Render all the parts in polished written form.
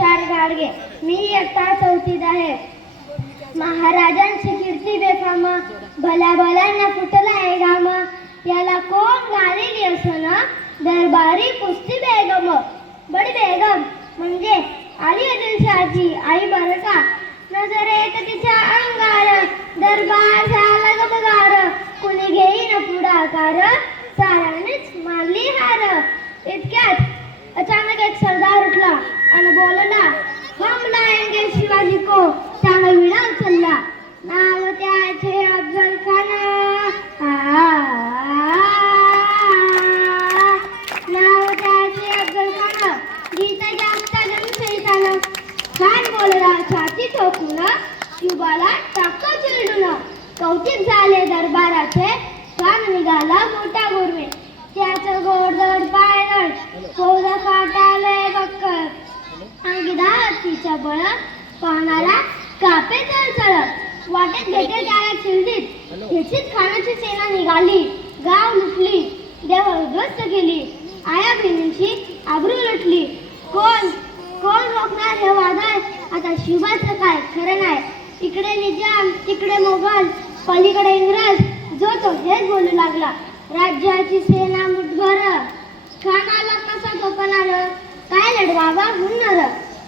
तुषार गाडगे, मी इयत्ता 4थीत आहे. महाराजांची कीर्ती बेफाम, भल्या भल्यांना फुटला आहे घाम. याला कोण गालेली असन, दरबारी कुस्ती बेगम. बडी बेगम म्हणजे अली आदिलशाहची आई बरं का. नजरेत तिच्या अंगार, दरबार झाला गमगार. कुणी घेईन पुढाकार, साऱ्यानेच मारली हार. इतक्यात अचानक एक सरदार उठला आणि बोलला, हम लाएंगे शिवाजी को. त्यानं विडा उचलला. नाव त्याचे अफजल खान. नाव त्याचे अफजल खान. गीत जास्त जनशैतान. खान बोलला छाती ठोकून, शिवाला टाका चिरडून. कौतिक झाले दरबाराचे, खान निघाला मोठा गुरवे. त्याचं गोडधड पायदड, फौजा फाटालय बक्कळ. अंगी हत्तीच्या बळ, पानाला कापे चळचळ. वाटेत भेटे त्याला चिलदीत, ह्याचीच खानाची सेना निघाली. गाव लुटली, देव उद्ध्वस्त केली. आया बहिणींची आबरू लुटली. कोण कोण रोखणार हे वादळ. आता शिवाचं काय खरं नाही. इकडे निजाम, तिकडे मोगल, पलीकडे इंग्रज. जो तो हेच बोलू लागला. राज्याची सेना मुठभर, खानाला कसा टोकणार. काय लढवावा हुन्नर,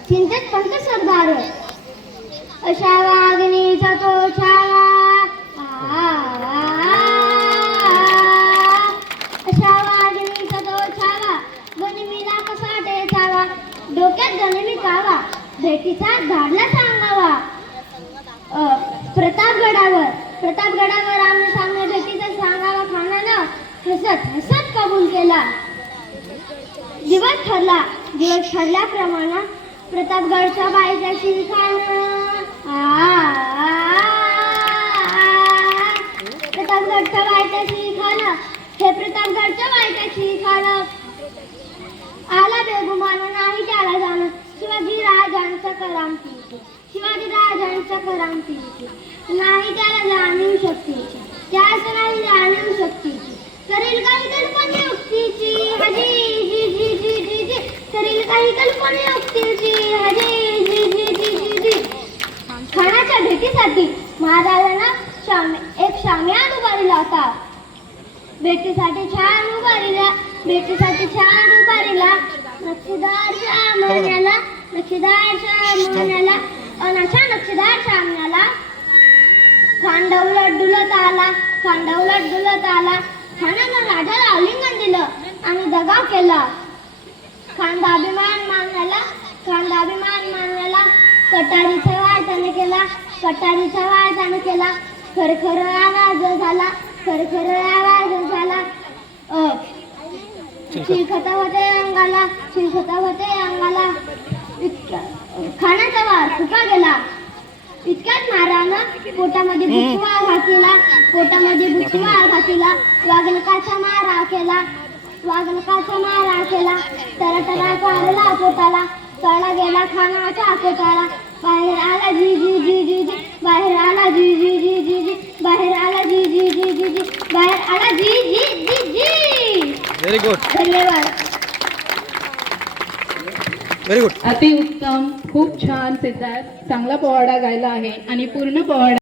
चिंतेत पंत सरदार. अशा वागणीचा तो छावा, अशा वागणीचा तो छावा. गनिमीला कसा टेचावा, डोक्यात गनिमी कावा. भेटीचा धाडला सांगावा. प्रतापगडावर आमने सामने भेटीचा सांगावा. खानानं हसत हसत कबूल केला. दिवस ठरल्याप्रमाणे प्रतापगडच्या बाईच्या शिरखान. प्रतापगडच्या बाईच्या शिरखान. हे प्रतापगडच्या बाईच्या शिरखान. आला बेगुमान, नाही त्याला जाणं. शिवाजी राजांचा करामती, शिवाजी राजांचा करामती. नाही त्याला जाणीव शक्तीची, त्यास नाही जाणीव शक्तीची. करील काही कल्पने युक्तीची, हजी जी जी जी जी जी. करील काही कल्पने युक्तीची, हजी जी जी जी जी जी. खानाच्या भेटीसाठी महाराजांना एक शामियान उभारला होता. भेटीसाठी छान उभारला. भेटीसाठी छान उभारला. नक्षीदार शामण्याला, नक्षीदार शामण्याला. अनाशा नक्षीदार शामण्याला खांडवलट डुलत आला. खांडवलट डुलत आला. खानानं राजाला आलिंगन दिलं आणि दगाव केला. खांदाभिमान मानण्याला, खांदाभिमान मानण्याला. कटारीचा वार त्याने केला, कटारीचा वार त्याने केला. खरखर आवाज झाला, खरखर आवाज झाला. चिलखत होते अंगाला, चिलखत होते अंगाला. खानाचा वार फुटा गेला. इतक्यात महाराजानं पोटामध्ये बुचवा घातला, पोटामध्ये बुचवा घातला. वाघनकाचा मारा केला, वाघनकाचा मारा केला. टराटरा काढला पोटाला, कळला गेला खानाच्या पोटाला. बाहेर आला जी जी जी जी जी, बाहेर आला जी जी जी जी जी, बाहेर आला जी जी जी जी जी, बाहेर आला जी जी जी जी. व्हेरी गुड, धन्यवाद. Very good. अति उत्तम, खूप छान सिद्धार्थ. चांगला पोवाडा गायला आहे आणि पूर्ण पोवाडा